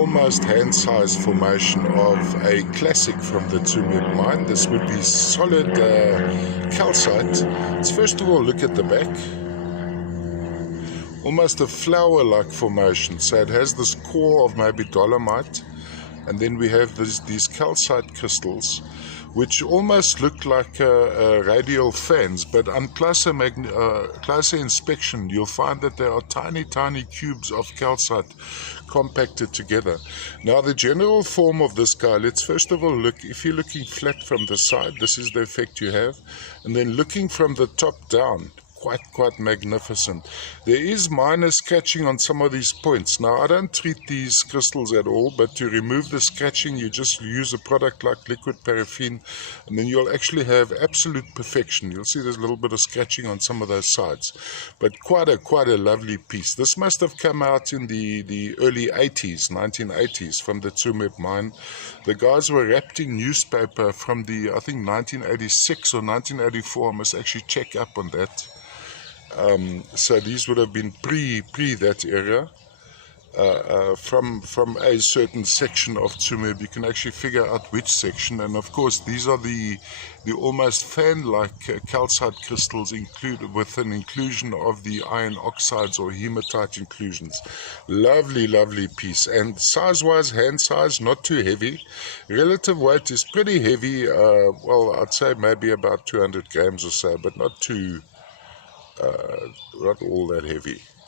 almost hand-sized formation of a classic from the Tsumeb mine. This would be solid calcite. Let's first of all look at the back. Almost a flower-like formation, so it has this core of maybe dolomite, and then we have these calcite crystals which almost look like radial fans, but on closer inspection you'll find that there are tiny cubes of calcite compacted together. Now the general form of this guy, let's first of all look, if you're looking flat from the side, this is the effect you have, and then looking from the top down, quite magnificent. There is minor scratching on some of these points. Now I don't treat these crystals at all, but to remove the scratching you just use a product like liquid paraffin, and then you'll actually have absolute perfection. You'll see there's a little bit of scratching on some of those sides, but quite a lovely piece. This must have come out in the early 80s, 1980s, from the Tsumeb mine. The guys were wrapped in newspaper from the, I think, 1986 or 1984. I must actually check up on that. So these would have been pre that era. From a certain section of Tsumeb, you can actually figure out which section, and of course these are the almost fan-like calcite crystals with an inclusion of the iron oxides or hematite inclusions. Lovely piece, and size-wise, hand size, not too heavy. Relative weight is pretty heavy, well, I'd say maybe about 200 grams or so, but not all that heavy.